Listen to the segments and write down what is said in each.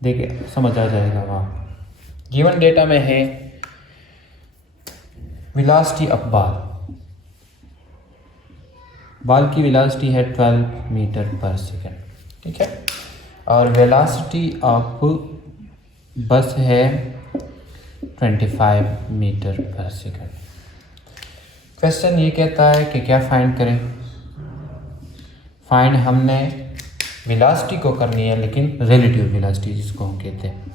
देखिए समझ आ जाएगा वहाँ। गिवन डेटा में है वेलोसिटी ऑफ बॉल की वेलोसिटी है 12 मीटर पर सेकेंड, ठीक है, और वेलोसिटी ऑफ बस है 25 मीटर पर सेकेंड। क्वेश्चन ये कहता है कि क्या फाइंड करें। फाइंड हमने वेलोसिटी को करनी है, लेकिन रिलेटिव वेलोसिटी जिसको हम कहते हैं,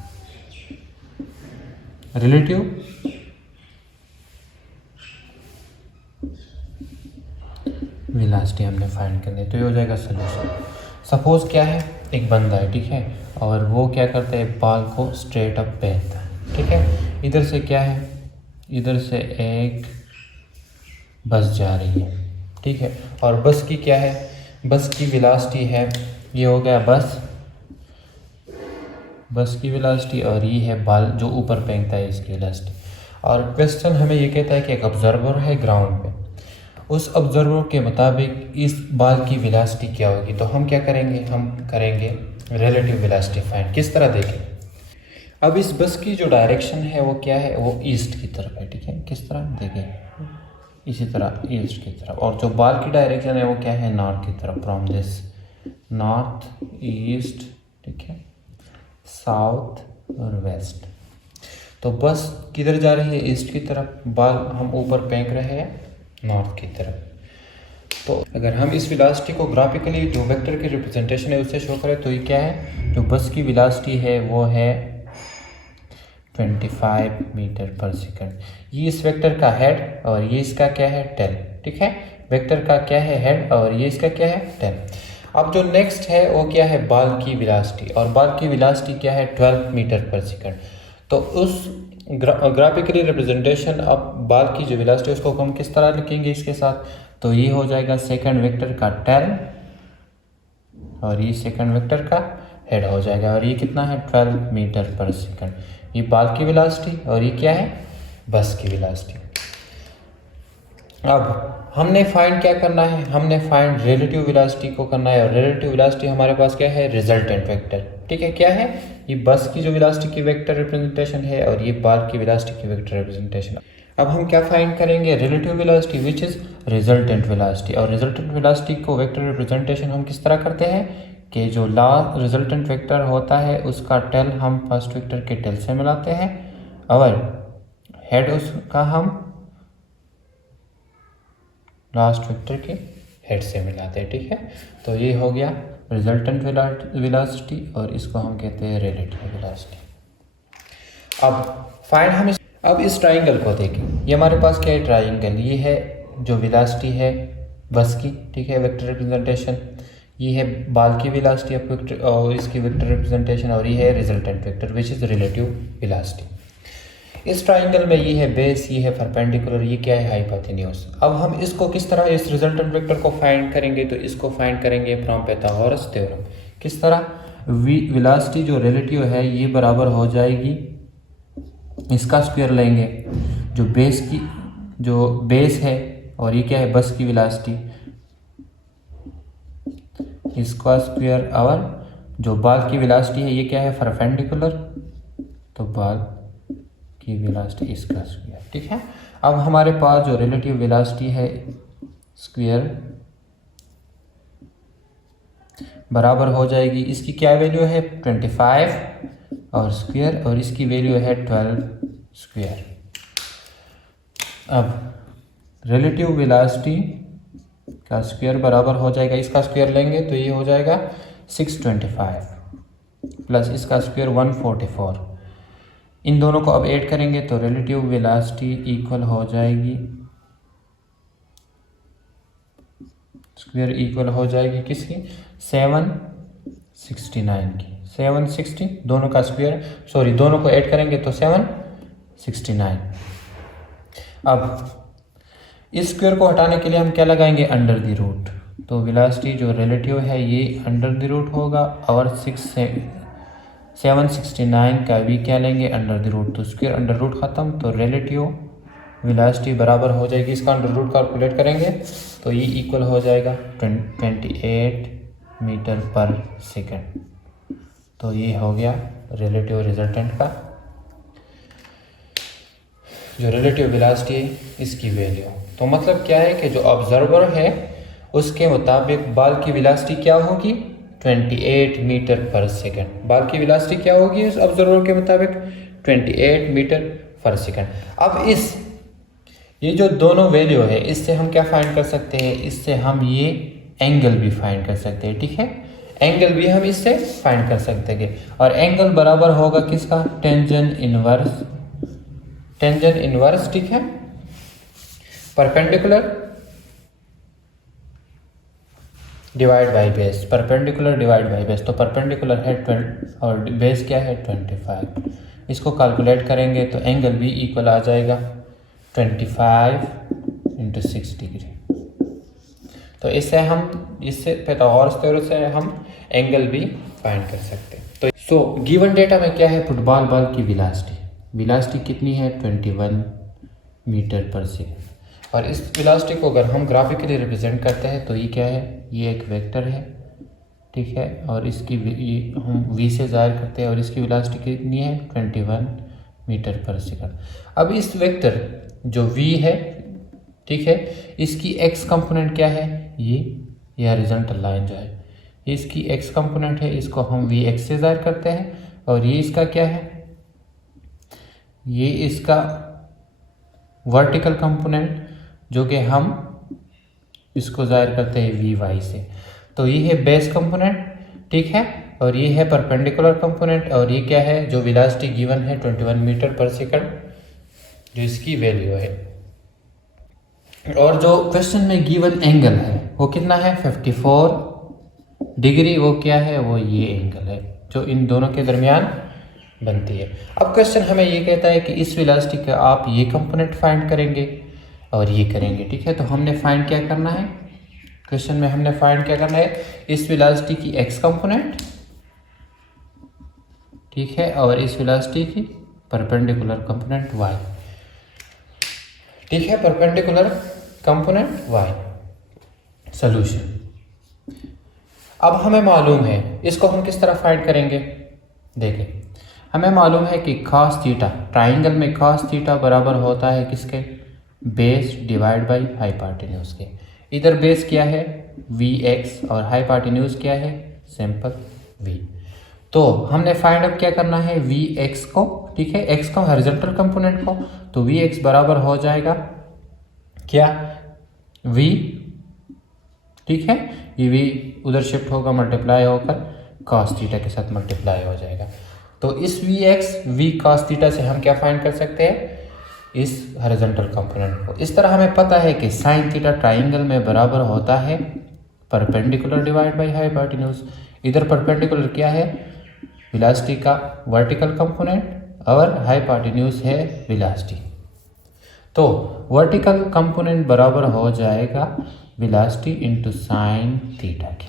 रिलेटिव वेलोसिटी हमने फाइंड करनी है। तो ये हो जाएगा सोल्यूशन। सपोज क्या है, एक बंदा है, ठीक है, और वो क्या करता है, बॉल को स्ट्रेट अप फेंकता है, ठीक है। इधर से क्या है, इधर से एक बस जा रही है, ठीक है, और बस की क्या है, बस की वेलोसिटी है, ये हो गया बस की वेलोसिटी, और ये है बॉल जो ऊपर फेंकता है इसकी वेलोसिटी। और क्वेश्चन हमें ये कहता है कि एक ऑब्जर्वर है ग्राउंड पे, उस ऑब्जर्वर के मुताबिक इस बॉल की वेलोसिटी क्या होगी। तो हम क्या करेंगे, हम करेंगे रिलेटिव वेलोसिटी फाइंड। किस तरह देखें, अब इस बस की जो डायरेक्शन है वो क्या है, वो ईस्ट की तरफ है, ठीक है। किस तरह देखें, इसी तरह ईस्ट की तरफ, और जो बॉल की डायरेक्शन है वो क्या है, नॉर्थ की तरफ, फ्रॉम दिस नॉर्थ ईस्ट, ठीक है, साउथ और वेस्ट। तो बस किधर जा रही है, ईस्ट की तरफ, बॉल हम ऊपर फेंक रहे हैं नॉर्थ की तरफ। तो अगर हम इस वेलोसिटी को ग्राफिकली जो वेक्टर की रिप्रेजेंटेशन है उससे शो करें तो ये क्या है, जो बस की वेलोसिटी है वो है 25 मीटर पर सेकंड। ये इस वेक्टर का हेड और ये इसका क्या है, टेल, ठीक है। वेक्टर का क्या है, हेड, और ये इसका क्या है, टेल। अब जो नेक्स्ट है वो क्या है, बॉल की वेलोसिटी, और बॉल की वेलोसिटी क्या है, 12 मीटर पर सेकंड। तो उस ग्राफिकली रिप्रेजेंटेशन अब बॉल की जो वेलोसिटी है उसको हम किस तरह लिखेंगे इसके साथ, तो ये हो जाएगा सेकंड वेक्टर का टेल, और ये सेकंड वेक्टर का हेड हो जाएगा, और ये कितना है, 12 मीटर पर सेकंड। ये बॉल की वेलोसिटी, और ये क्या है, बस की वेलोसिटी। अब हमने फाइंड क्या करना है, हमने फाइंड रिलेटिव वेलोसिटी को करना है, और रिलेटिव वेलोसिटी हमारे पास क्या है, रिजल्टेंट वेक्टर, ठीक है। क्या है, ये बस की जो वेलोसिटी की वेक्टर रिप्रेजेंटेशन है, और ये बॉल की वेलोसिटी की वेक्टर रिप्रेजेंटेशन। अब हम क्या फाइंड करेंगे, relative velocity which is resultant velocity, और रिजल्टेंट वेलोसिटी को वेक्टर रिप्रेजेंटेशन हम किस तरह करते हैं कि जो रिजल्टेंट वेक्टर होता है उसका टेल हम फर्स्ट वेक्टर के टेल से मिलाते हैं, और हेड उसका हम लास्ट वेक्टर के हेड से मिलाते हैं, ठीक है। तो ये हो गया रिजल्टेंट वेलोसिटी, और इसको हम कहते हैं रिलेटिव वेलोसिटी। अब फाइंड हम अब इस ट्राइंगल को देखें। ये हमारे पास क्या है, ट्राइंगल, ये है जो वेलोसिटी है बस की, ठीक है, वेक्टर रिप्रेजेंटेशन, ये है बॉल की वेलोसिटी ऑफ वेक्टर और इसकी वेक्टर रिप्रेजेंटेशन, और ये है resultant vector which is relative velocity. इस ट्राइंगल में ये है बेस, ये है परपेंडिकुलर, ये क्या है, हाइपोटेन्यूज। अब हम इसको किस तरह इस रिजल्टेंट वेक्टर को फाइंड करेंगे, तो इसको फाइंड करेंगे फ्रॉम पाइथागोरस थ्योरम। किस तरह, वेलोसिटी जो रिलेटिव है ये बराबर हो जाएगी, इसका स्क्वायर लेंगे, जो बेस है, और ये क्या है, बस की वेलोसिटी, इसका स्क्वायर, और जो बॉल की वेलोसिटी है ये क्या है, परपेंडिकुलर, तो बॉल की वेलोसिटी इसका स्क्वायर, ठीक है। अब हमारे पास जो रिलेटिव वेलोसिटी है स्क्वायर बराबर हो जाएगी, इसकी क्या वैल्यू है, 25 और स्क्वायर, और इसकी वैल्यू है 12 स्क्वायर। अब रिलेटिव वेलोसिटी का स्क्वायर बराबर हो जाएगा, इसका स्क्वायर लेंगे तो ये हो जाएगा 625 प्लस इसका स्क्वायर 144। इन दोनों को अब ऐड करेंगे तो रिलेटिव वेलोसिटी इक्वल हो जाएगी, स्क्वायर इक्वल हो जाएगी किसकी, 769 की, 760, दोनों का स्क्वायर, सॉरी दोनों को ऐड करेंगे तो 769। अब इस स्क्वायर को हटाने के लिए हम क्या लगाएंगे, अंडर द रूट। तो वेलोसिटी जो रिलेटिव है ये अंडर द रूट होगा, और 769 का भी क्या लेंगे, अंडर द रूट। तो स्क्वायर अंडर रूट खत्म, तो रिलेटिव वेलोसिटी बराबर हो जाएगी, इसका अंडर रूट कैलकुलेट करेंगे तो ये इक्वल हो जाएगा 28 मीटर पर सेकेंड। तो ये हो गया रिलेटिव रिजल्टेंट का जो रिलेटिव वेलोसिटी है इसकी वैल्यू। तो मतलब क्या है कि जो ऑब्जर्वर है उसके मुताबिक बाल की वेलोसिटी क्या होगी 28 मीटर पर सेकंड। बाल की वेलोसिटी क्या होगी इस ऑब्जर्वर के मुताबिक 28 मीटर पर सेकंड। अब ये जो दोनों वैल्यू है इससे हम क्या फाइंड कर सकते हैं, इससे हम ये एंगल भी फाइंड कर सकते हैं। ठीक है, एंगल भी हम इससे फाइंड कर सकते हैं और एंगल बराबर होगा किसका, टेंजेंट इनवर्स। ठीक है, perpendicular divide by base, perpendicular divide by base. तो परपेंडिकुलर है 12 और बेस क्या है 25। इसको कैलकुलेट करेंगे तो एंगल भी इक्वल आ जाएगा 25 × 6 डिग्री। तो इससे पाइथागोरस थ्योरम से हम एंगल भी फाइंड कर सकते हैं। तो सो गिवन डेटा में क्या है, फुटबॉल बॉल की वेलोसिटी कितनी है 21 मीटर पर सेकंड। और इस वेलोसिटी को अगर हम ग्राफिकली रिप्रेजेंट करते हैं तो ये क्या है, ये एक वेक्टर है। ठीक है, और इसकी ये हम v से ज़ाहिर करते हैं और इसकी वेलोसिटी कितनी है 21 मीटर पर सेकंड। अब इस वेक्टर जो v है, ठीक है, इसकी x कंपोनेंट क्या है, ये हॉरिजॉन्टल लाइन जो है ये इसकी x कंपोनेंट है, इसको हम vx से ज़ाहिर करते हैं। और ये इसका क्या है, ये इसका वर्टिकल कंपोनेंट जो कि हम इसको ज़ाहिर करते हैं vy से। तो ये है बेस कंपोनेंट, ठीक है, और ये है परपेंडिकुलर कंपोनेंट। और ये क्या है, जो वेलोसिटी गिवन है 21 मीटर पर सेकंड जो इसकी वैल्यू है। और जो क्वेश्चन में गिवन एंगल है वो कितना है 54 डिग्री। वो क्या है, वो ये एंगल है जो इन दोनों के दरमियान बनती है। अब क्वेश्चन हमें ये कहता है कि इस वेलोसिटी का आप ये कंपोनेंट फाइंड करेंगे और ये करेंगे। ठीक है, तो हमने फाइंड क्या करना है, क्वेश्चन में हमने फाइंड क्या करना है, इस वेलोसिटी की x कंपोनेंट, ठीक है, और इस वेलोसिटी की परपेंडिकुलर कंपोनेंट y। ठीक है, परपेंडिकुलर कंपोनेंट y। सॉल्यूशन अब हमें मालूम है, इसको हम किस तरह फाइंड करेंगे। देखें, हमें मालूम है कि cos थीटा, ट्राइंगल में cos थीटा बराबर होता है किसके, बेस डिवाइड बाई हाइपोटेन्यूज के। इधर बेस क्या है Vx और हाइपोटेन्यूज क्या है सिंपल V। तो हमने फाइंड अप क्या करना है Vx को, ठीक है, x को हॉरिजॉन्टल कंपोनेंट को। तो Vx बराबर हो जाएगा क्या V, ठीक है, ये V उधर शिफ्ट होगा, मल्टीप्लाई होकर cos थीटा के साथ मल्टीप्लाई हो जाएगा। तो इस V cos थीटा से हम क्या फाइंड कर सकते हैं, इस हॉरिजॉन्टल कंपोनेंट को। इस तरह हमें पता है कि sin थीटा ट्राइंगल में बराबर होता है परपेंडिकुलर डिवाइड बाई हाइपोटेन्यूज। इधर परपेंडिकुलर क्या है, वेलोसिटी का वर्टिकल कंपोनेंट और हाइपोटेन्यूज है वेलोसिटी। तो वर्टिकल कंपोनेंट बराबर हो जाएगा वेलोसिटी इंटू साइन थीटा की।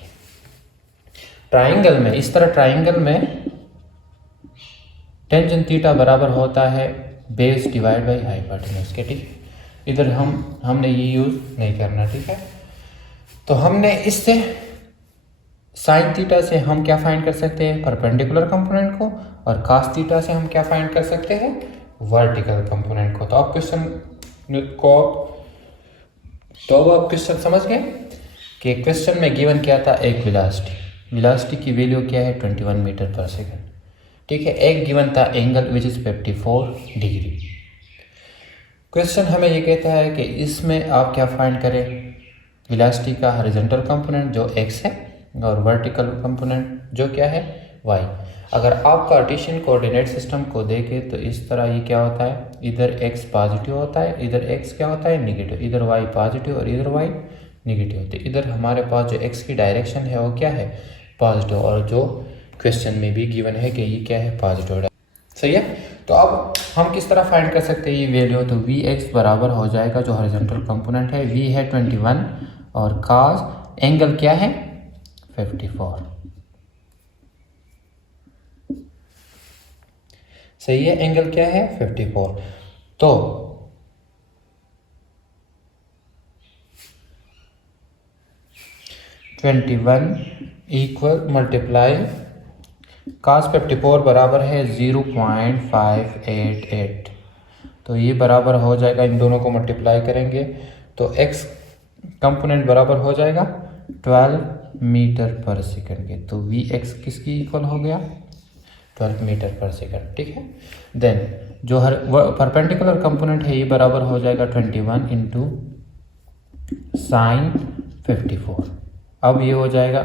ट्राइंगल में इस तरह, ट्राइंगल में टेंजेंट थीटा बराबर होता है बेस डिवाइड बाई हाइपोटेन्यूज के। ठीक, इधर हमने ये यूज़ नहीं करना। ठीक है, तो हमने इससे साइन थीटा से हम क्या फाइंड कर सकते हैं, परपेंडिकुलर कंपोनेंट को, और cos थीटा से हम क्या फाइंड कर सकते हैं, वर्टिकल कंपोनेंट को। तो आप क्वेश्चन समझ गए कि क्वेश्चन में गिवन क्या था, एक वेलोसिटी की वैल्यू क्या है 21 मीटर पर सेकंड। ठीक है, एक गिवन था angle which is 54 degree. Question हमें ये कहता है कि इसमें आप क्या फाइंड करें, वेलोसिटी का हॉरिजॉन्टल कंपोनेंट जो x है और वर्टिकल कंपोनेंट जो क्या है y। अगर आप कार्टेशियन कोऑर्डिनेट सिस्टम को देखें तो इस तरह ये क्या होता है, इधर x पॉजिटिव होता है, इधर x क्या होता है नेगेटिव, इधर y पॉजिटिव और इधर y नेगेटिव होते हैं। इधर हमारे पास जो x की डायरेक्शन है वो क्या है पॉजिटिव, और जो क्वेश्चन में भी गिवन है कि ये क्या है पॉजिटिव। सही है, तो अब हम किस तरह फाइंड कर सकते हैं ये वैल्यू। तो Vx बराबर हो जाएगा, जो हॉरिजॉन्टल कंपोनेंट है V है 21 और cos एंगल क्या है 54। सही है, एंगल क्या है 54। तो इक्वल मल्टीप्लाई cos 54 बराबर है 0.588। तो ये बराबर हो जाएगा, इन दोनों को मल्टीप्लाई करेंगे तो x कंपोनेंट बराबर हो जाएगा 12 मीटर पर सेकंड के। तो Vx किसकी इक्वल हो गया? 12 मीटर पर सेकंड, ठीक है। देन जो हर परपेंडिकुलर कंपोनेंट है ये बराबर हो जाएगा 21 इंटू साइन 54। अब ये हो जाएगा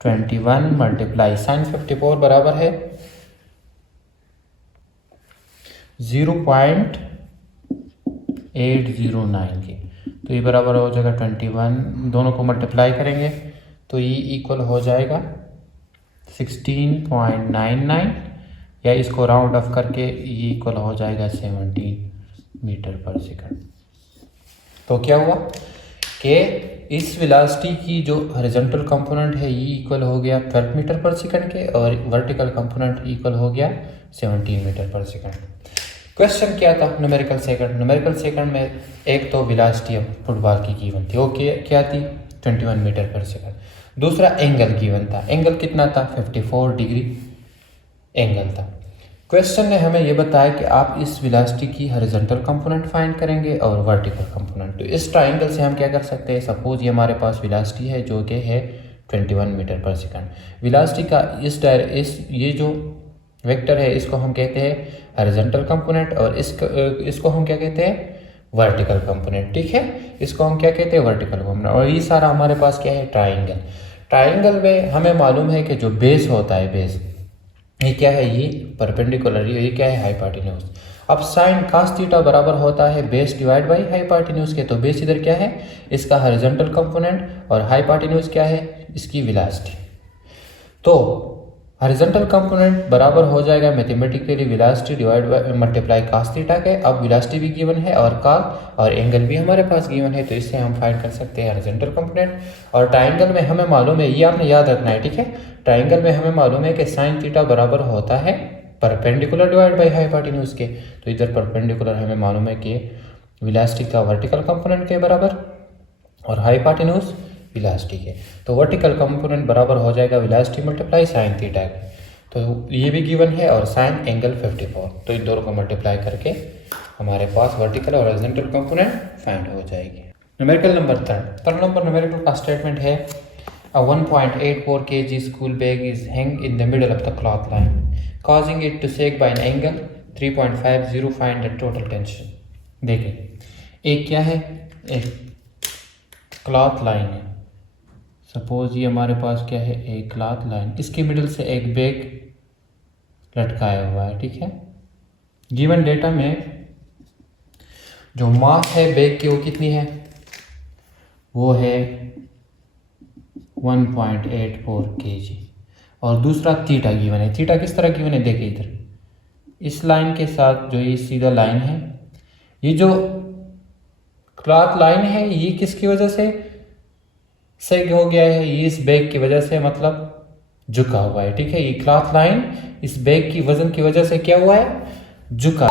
21 मल्टीप्लाई साइन 54 बराबर है 0.809 के। तो ये बराबर हो जाएगा 21, दोनों को मल्टीप्लाई करेंगे तो ये इक्वल हो जाएगा 16.99, या इसको राउंड ऑफ करके ये इक्वल हो जाएगा 17 मीटर पर सेकंड। तो क्या हुआ कि इस वेलोसिटी की जो हॉरिजॉन्टल कंपोनेंट है ये इक्वल हो गया 12 मीटर पर सेकंड के, और वर्टिकल कंपोनेंट इक्वल हो गया 17 मीटर पर सेकंड। क्वेश्चन क्या था? न्यूमेरिकल सेकंड में एक तो वेलोसिटी अब फुटबॉल की गिवन थी, वो क्या थी? 21 मीटर पर सेकंड। दूसरा एंगल गिवन था, एंगल कितना था? 54 डिग्री एंगल था। क्वेश्चन ने हमें ये बताया कि आप इस वेलोसिटी की हॉरिजॉन्टल कंपोनेंट फाइंड करेंगे और वर्टिकल कंपोनेंट। तो इस ट्राइंगल से हम क्या कर सकते हैं? सपोज ये हमारे पास वेलोसिटी है जो कि है 21 मीटर पर सेकंड। वेलोसिटी का ये जो वेक्टर है इसको हम कहते हैं हॉरिजॉन्टल कंपोनेंट, और इसको हम क्या कहते हैं? वर्टिकल कंपोनेंट, ठीक है। इसको हम क्या कहते हैं? Vertical component. और ये सारा हमारे पास क्या है? ट्राइंगल में हमें मालूम है कि जो बेस होता है, बेस ये क्या है? ये परपेंडिकुलर, ये क्या है? हाइपोटेन्यूज। अब साइन cos थीटा बराबर होता है बेस डिवाइड बाई हाइपोटेन्यूज के। तो बेस इधर क्या है? इसका हॉरिजॉन्टल कंपोनेंट, और हाइपोटेन्यूज क्या है? इसकी वेलोसिटी। तो हॉरिजॉन्टल कंपोनेंट बराबर हो जाएगा mathematically velocity divide by multiply cos theta के। अब वेलोसिटी भी गिवन है और cos और एंगल भी हमारे पास गिवन है, तो इससे हम फाइंड कर सकते हैं हॉरिजॉन्टल कंपोनेंट। और ट्राइंगल में हमें मालूम है, ये आपने याद रखना है, ठीक है। ट्राइंगल में हमें मालूम है कि साइन थीटा बराबर होता है परपेंडिकुलर डिवाइड बाई हाइपोटेन्यूज के। तो इधर परपेंडिकुलर हमें मालूम है कि वेलोसिटी का वर्टिकल कंपोनेंट के बराबर और हाइपोटेन्यूज वेलोसिटी के। तो वर्टिकल कंपोनेंट बराबर हो जाएगा वेलोसिटी मल्टीप्लाई साइन थीटा के। तो ये भी गिवन है, और साइन एंगल 54। तो इन दोनों को मल्टीप्लाई करके हमारे पास वर्टिकल और हॉरिजॉन्टल कंपोनेंट फाइंड हो जाएगी। न्यूमेरिकल नंबर 3 नंबर न्यूमेरिकल का स्टेटमेंट है A 1.84 kg school bag is hung in the middle of the cloth line, causing it to sag by an angle 3.50. Find the total tension। देखिए, एक क्या है? एक cloth line है। Suppose ये हमारे पास क्या है? एक क्लॉथ लाइन, इसके मिडल से एक बैग लटकाया हुआ है, ठीक है। गिवन डेटा में जो मास है बैग की वो कितनी है? वो है 1.84 kg। और दूसरा थीटा गिवन है। थीटा किस तरह गिवन है? देखिए इधर इस लाइन के साथ जो ये सीधा लाइन है, ये जो क्लॉथ लाइन है ये किसकी वजह से सेग हो गया है? ये इस बैग की वजह से, मतलब झुका हुआ है, ठीक है। ये क्लॉथ लाइन इस बैग की वजन की वजह से क्या हुआ है? झुका।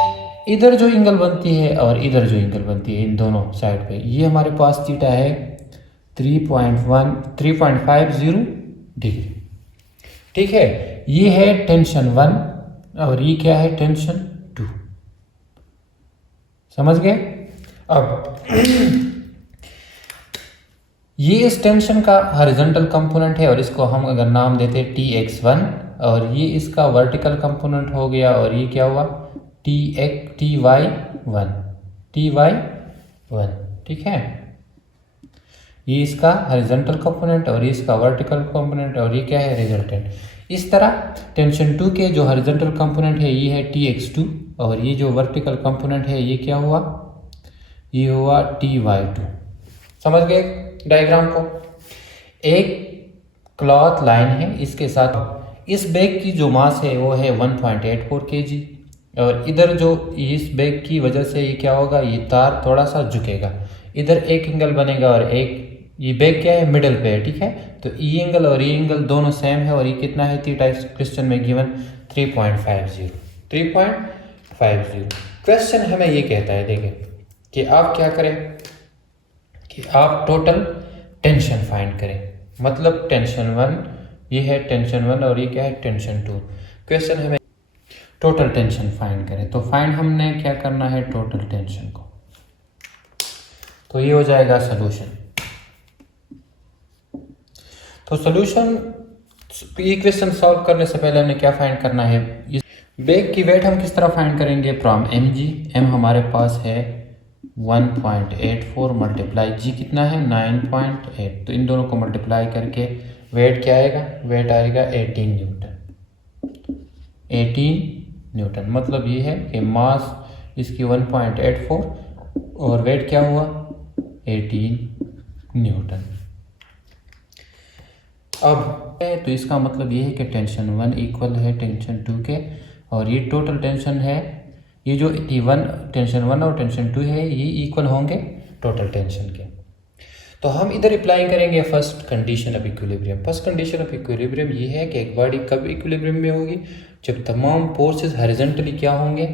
इधर जो एंगल बनती है और इधर जो एंगल बनती है, इन दोनों साइड पे, ये हमारे पास थीटा है 3.50 डिग्री, ठीक है। ये है टेंशन 1 और ये क्या है? टेंशन 2। समझ गए? अब ये इस टेंशन का हॉरिजॉन्टल कंपोनेंट है, और इसको हम अगर नाम देते हैं Tx1, और ये इसका वर्टिकल कंपोनेंट हो गया, और ये क्या हुआ? Ty1, ठीक है। ये इसका हॉरिजॉन्टल कंपोनेंट और ये इसका वर्टिकल कंपोनेंट, और ये क्या है? रिजल्टेंट। इस तरह टेंशन 2 के जो हॉरिजॉन्टल कंपोनेंट है ये है Tx2, और ये जो वर्टिकल कंपोनेंट है ये क्या हुआ? ये हुआ Ty2। समझ गए डायग्राम को? एक क्लॉथ लाइन है, इसके साथ इस बैग की जो मास है वो है 1.84 kg, और इधर जो इस बैग की वजह से ये क्या होगा? ये तार थोड़ा सा झुकेगा, इधर एक एंगल बनेगा, और एक ये बैग क्या है? मिडल पे है, ठीक है। तो ये एंगल और ये एंगल दोनों सेम है, और ये कितना है? थीटा इस क्वेश्चन में गिवन 3.50। क्वेश्चन हमें ये कहता है, देखिए, कि आप क्या करें कि आप टोटल टेंशन फाइंड करें। मतलब टेंशन 1, ये है टेंशन 1 और ये क्या है टेंशन 2। क्वेश्चन हमें टोटल टेंशन फाइंड करें, तो फाइंड हमने क्या करना है टोटल टेंशन को, तो ये हो जाएगा सोल्यूशन। तो सोल्यूशन इक्वेशन सॉल्व करने से पहले हमें क्या फाइंड करना है, बैग की वेट हम किस तरह फाइंड करेंगे फ्रॉम mg। m हमारे पास है 1.84 मल्टीप्लाई जी कितना है 9.8, तो इन दोनों को मल्टीप्लाई करके वेट क्या आएगा, वेट आएगा 18 न्यूटन। 18 न्यूटन मतलब ये है कि मास इसकी 1.84 और वेट क्या हुआ 18 न्यूटन। अब तो इसका मतलब ये है कि टेंशन 1 इक्वल है टेंशन 2 के, और ये टोटल टेंशन है, ये जो T1 टेंशन 1 और टेंशन 2 है ये इक्वल होंगे टोटल टेंशन के। तो हम इधर अप्लाई करेंगे first condition of equilibrium. First condition of equilibrium ये है कि एक बॉडी कब इक्विलिब्रियम में होगी, जब तमाम फोर्सेस हॉरिजॉन्टली क्या होंगे,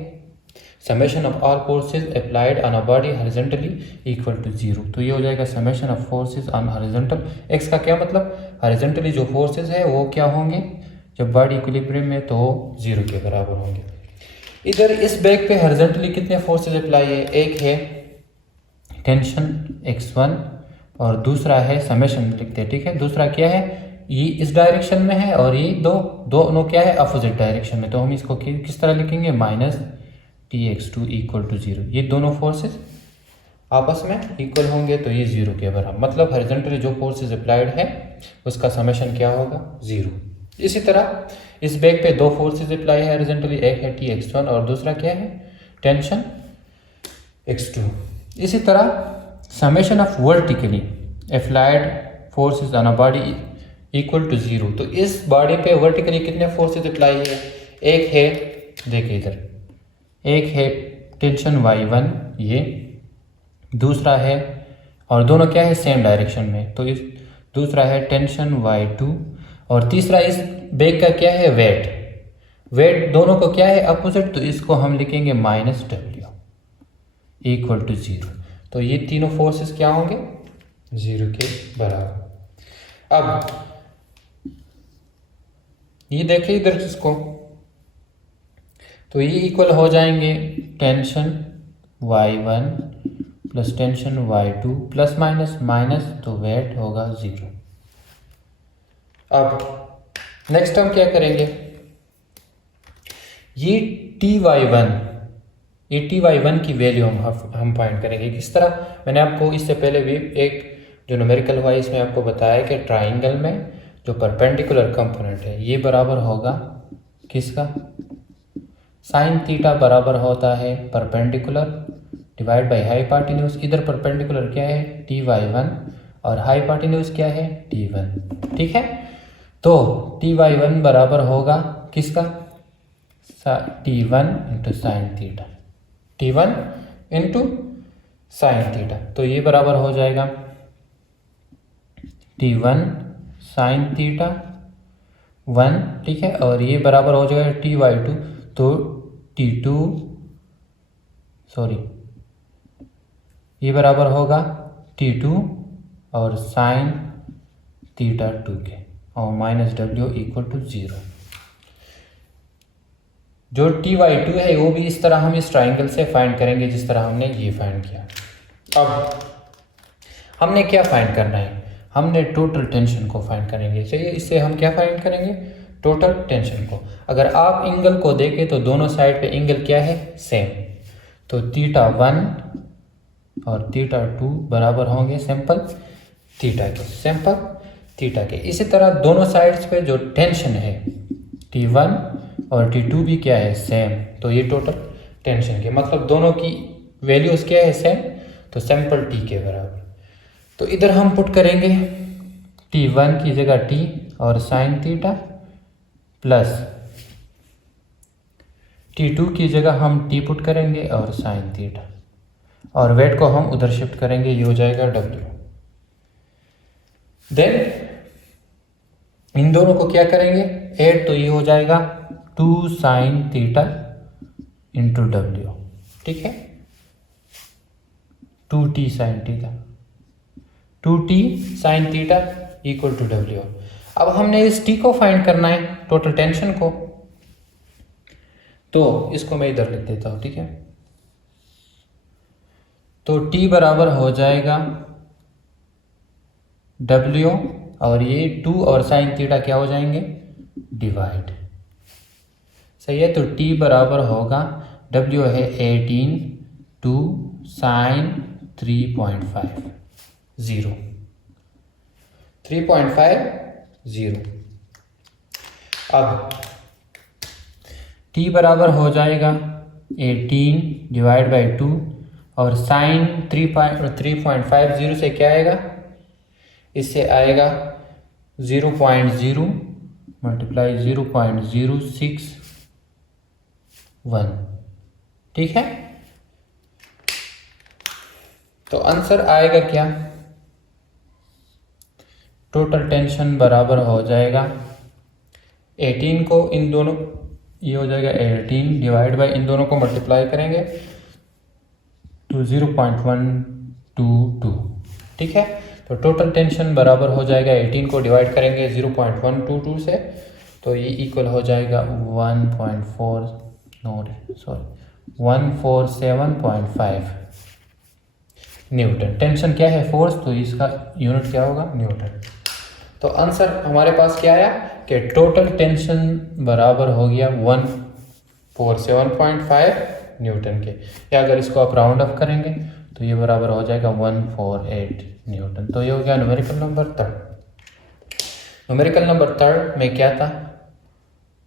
summation of all forces applied on a body horizontally equal to 0। तो ये हो जाएगा summation of forces on horizontal. X का क्या मतलब, हॉरिजॉन्टली जो फोर्सेस है वो क्या होंगे जब बॉडी इक्विलिब्रियम में, तो 0 के बराबर होंगे। इधर इस बैग पे हॉरिजॉन्टली कितने फोर्सेस अप्लाई है, एक है टेंशन x1 और दूसरा है समेशन लिखते हैं, ठीक है। दूसरा क्या है, ये इस डायरेक्शन में है और ये दोनों क्या है अपोजिट डायरेक्शन में, तो हम इसको किस तरह लिखेंगे माइनस tx2 इक्वल टू 0। ये दोनों फोर्सेस आपस में इक्वल होंगे तो ये 0 के बराबर, मतलब हॉरिजॉन्टली जो फोर्सेस अप्लाइड है उसका समेशन क्या होगा 0। इसी तरह इस बैग पे दो फोर्सेस अप्लाई है हॉरिजॉन्टली, एक है tx1 और दूसरा क्या है टेंशन x2। इसी तरह summation of vertically applied forces on a body equal to 0। तो इस बॉडी पे वर्टिकली कितने फोर्सेस अप्लाई है, एक है देखिए इधर, एक है टेंशन y1 ये, दूसरा है और दोनों क्या है सेम डायरेक्शन में, तो इस दूसरा है टेंशन y2 और तीसरा इस बैग का क्या है वेट, वेट दोनों को क्या है अपोजिट, तो इसको हम लिखेंगे माइनस w इक्वल टू 0। तो ये तीनों फोर्सेस क्या होंगे 0 के बराबर। अब ये देखिए इधर इसको, तो ये इक्वल हो जाएंगे tension y1 plus tension y2 plus minus minus, तो वेट होगा 0। अब नेक्स्ट हम क्या करेंगे, ये ty1 की वैल्यू हम फाइंड करेंगे किस तरह। मैंने आपको इससे पहले भी एक जो न्यूमेरिकल हुआ इसमें आपको बताया कि ट्राइंगल में जो परपेंडिकुलर कंपोनेंट है ये बराबर होगा किसका, साइन थीटा बराबर होता है परपेंडिकुलर डिवाइड बाय हाइपोटेन्यूज। इधर परपेंडिकुलर क्या है ty1 और हाइपोटेन्यूज क्या है t1, ठीक है। तो ty1 बराबर होगा किसका t1 into sine theta, t1 into sine theta, तो ये बराबर हो जाएगा t1 साइन थीटा 1, ठीक है, और ये बराबर हो जाएगा ty2, तो t2 ये बराबर होगा t2 और साइन थीटा 2 के और माइनस w इक्वल टू 0। जो ty2 है वो भी इस तरह हम इस ट्राइंगल से फाइंड करेंगे जिस तरह हमने ये फाइंड किया। अब हमने क्या फाइंड करना है, हमने टोटल टेंशन को फाइंड करेंगे। चलिए इससे हम क्या फाइंड करेंगे टोटल टेंशन को। अगर आप एंगल को देखें तो दोनों साइड पे एंगल क्या है सेम, तो θ1 और θ2 बराबर होंगे सिंपल थीटा के। इसी तरह दोनों साइड्स पे जो टेंशन है T1 और T2 भी क्या है सेम, तो ये टोटल टेंशन के मतलब दोनों की वैल्यूज क्या है सेम, तो सिंपल T के बराबर। तो इधर हम पुट करेंगे T1 की जगह T और साइन थीटा प्लस T2 की जगह हम T पुट करेंगे और साइन थीटा, और वेट को हम उधर शिफ्ट करेंगे, ये हो जाएगा W। देन इन दोनों को क्या करेंगे ऐड, तो ये हो जाएगा 2 साइन थीटा इंटू W, ठीक है, 2t sine theta equal to W। अब हमने इस टी को फाइंड करना है, टोटल टेंशन को, तो इसको मैं इधर लिख देता हूँ, ठीक है। तो टी बराबर हो जाएगा W, और ये 2 और साइन थीटा क्या हो जाएंगे, डिवाइड। सही है। तो टी बराबर होगा, W है 18 2 साइन 3.50 3.50। अब t बराबर हो जाएगा 18 डिवाइड बाई 2, और साइन 3.50 से क्या आएगा, इससे आएगा 0.0 मल्टीप्लाई 0.061, ठीक है। तो आंसर आएगा क्या, टोटल टेंशन बराबर हो जाएगा 18 को इन दोनों, ये हो जाएगा 18 डिवाइड बाई इन दोनों को मल्टीप्लाई करेंगे तो 0.122, ठीक है। तो टोटल टेंशन बराबर हो जाएगा 18 को डिवाइड करेंगे 0.122 से, तो ये इक्वल हो जाएगा 147.5 न्यूटन। टेंशन क्या है, फोर्स, तो इसका यूनिट क्या होगा, न्यूटन। तो आंसर हमारे पास क्या आया कि टोटल टेंशन बराबर हो गया 147.5 न्यूटन के, या अगर इसको आप राउंड अप करेंगे तो ये बराबर हो जाएगा 148 न्यूटन। तो ये हो गया न्यूमेरिकल नंबर 3। न्यूमेरिकल नंबर 3 में क्या था,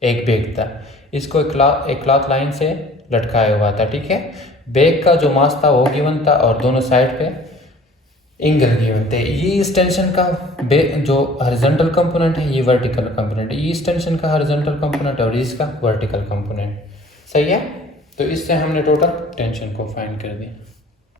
एक बैग था, इसको एक क्लॉथ लाइन से लटकाया हुआ था, ठीक है। बैग का जो मास था वो गिवन था, और दोनों साइड पे एंगल गिवन थे। ये इस टेंशन का जो हॉरिजॉन्टल कंपोनेंट है, ये वर्टिकल कंपोनेंट है, ये इस टेंशन का हॉरिजॉन्टल कंपोनेंट और इसका वर्टिकल कंपोनेंट, सही है। तो इससे हमने टोटल टेंशन को फाइंड कर दिया।